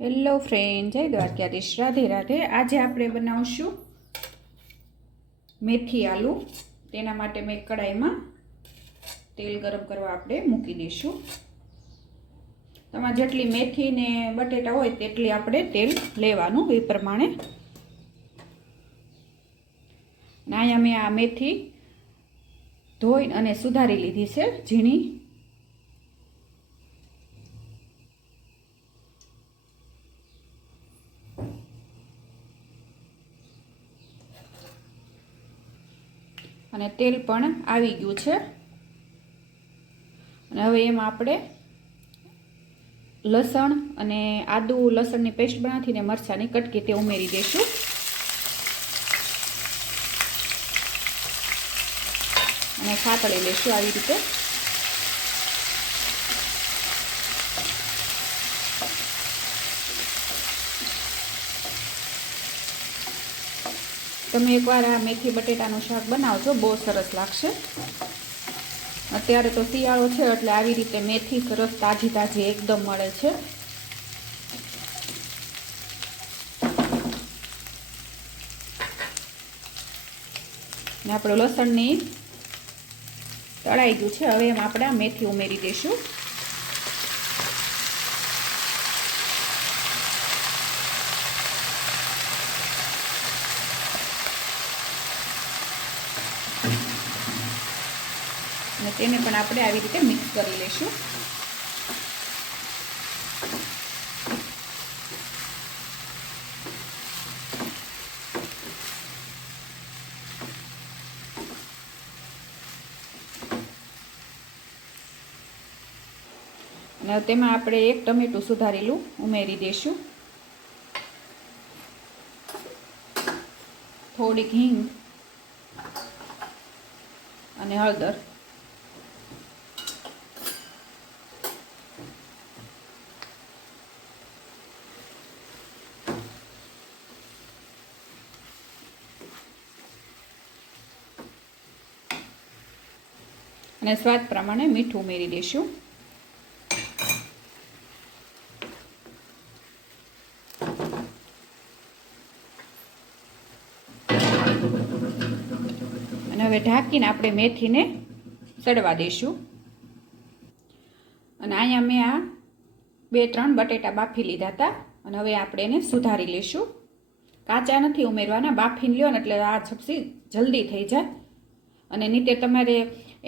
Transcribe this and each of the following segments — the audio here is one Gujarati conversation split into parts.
હેલો ફ્રેન્ડ, જય દ્વારકાધીશ, રાધે રાધે। આજે આપણે બનાવશું મેથી આલુ। તેના માટે મેં કડાઈમાં તેલ ગરમ કરવા આપણે મૂકી દઈશું। તમારે જેટલી મેથી ને બટેટા હોય તેટલી આપણે તેલ લેવાનું એ પ્રમાણે। અહીંયા મેં આ મેથી ધોઈ અને સુધારી લીધી છે ઝીણી। અને તેલ પણ આવી ગયું છે। અને હવે એમાં આપણે લસણ અને આદુ લસણની પેસ્ટ બનાવીને મરચાંની કટકી તે ઉમેરી દઈશું। અને સાતળી લઈશું આવી રીતે। તમે એકવાર આ મેથી બટેટાનું શાક બનાવજો, બહુ સરસ લાગશે। અત્યારે તો શિયાળો છે એટલે આવી રીતે મેથી સરસ તાજી તાજી એકદમ મળે છે। ને આપણું લસણની તળાઈ ગયું છે। હવે એમાં આપણે આ મેથી ઉમેરી દઈશું। અને તેને પણ આપણે આવી રીતે મિક્સ કરી લઈશું। અને તેમાં આપણે એક ટમેટું સુધારેલું ઉમેરી દઈશું। થોડીક હિંગ અને હળદર। અને સ્વાદ પ્રમાણે મીઠું ઉમેરી દઈશું। અને હવે ઢાંકીને આપણે મેથીને સડવા દઈશું। અને અહીંયા મેં આ 2-3 બટેટા બાફી લીધા હતા। અને હવે આપણે એને સુધારી લઈશું। કાચા નથી ઉમેરવાના, બાફીને લ્યો ને એટલે આ સબ્જી જલ્દી થઈ જાય। અને નીચે તમારે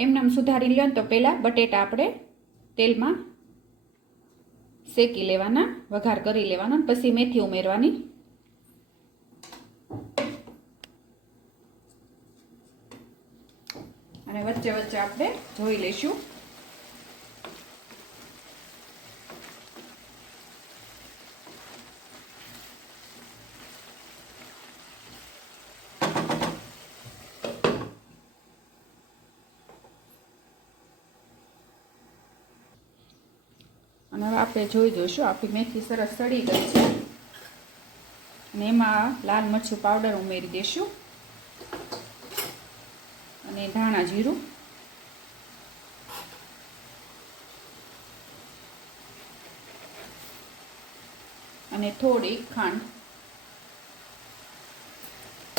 એમનેમ સુધારી લ્યો ને તો પહેલાં બટેટા આપણે તેલમાં શેકી લેવાના, વઘાર કરી લેવાનો, પછી મેથી ઉમેરવાની। અને વચ્ચે વચ્ચે આપણે જોઈ લઈશું। અને હવે આપણે જોઈ જોઈશું આપણી મેથી સરસ સડી ગઈ છે। અને એમાં લાલ મરચું પાવડર ઉમેરી દઈશું અને ધાણા જીરું અને થોડી ખાંડ,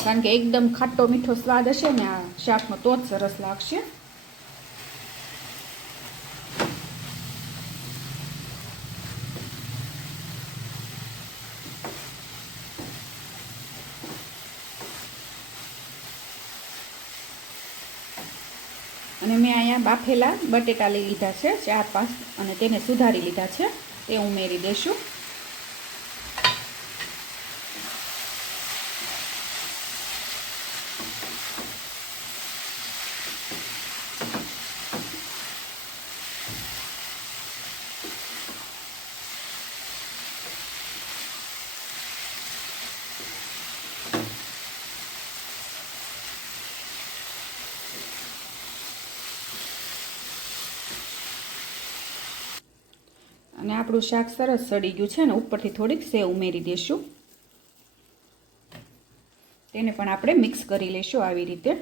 કારણ કે એકદમ ખાટો મીઠો સ્વાદ હશે ને આ શાકનો તો જ સરસ લાગશે। અને મેં અહીંયા બાફેલા બટેટા લઈ લીધા છે 4-5 અને તેને સુધારી લીધા છે, તે ઉમેરી દઈશું। અને આપણું શાક સરસ સડી ગયું છે અને ઉપરથી થોડીક સેવ ઉમેરી દઈશું। તેને પણ આપણે મિક્સ કરી લઈશું આવી રીતે।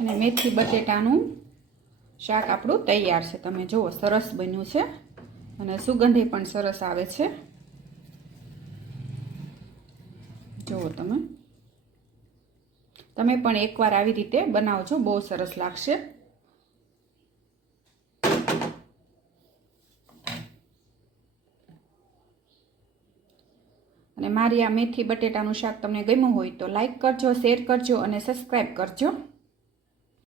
અને મેથી બટેટાનું શાક આપણું તૈયાર છે. તમે જુઓ સરસ બન્યું છે અને સુગંધી પણ સરસ આવે છે. જુઓ તમે પણ એકવાર આવી રીતે બનાવજો, બહુ સરસ લાગશે. અને મારી આ મેથી બટેટાનું શાક તમને ગમ્યું હોય તો લાઈક કરજો, શેર કરજો અને સબસ્ક્રાઈબ કરજો.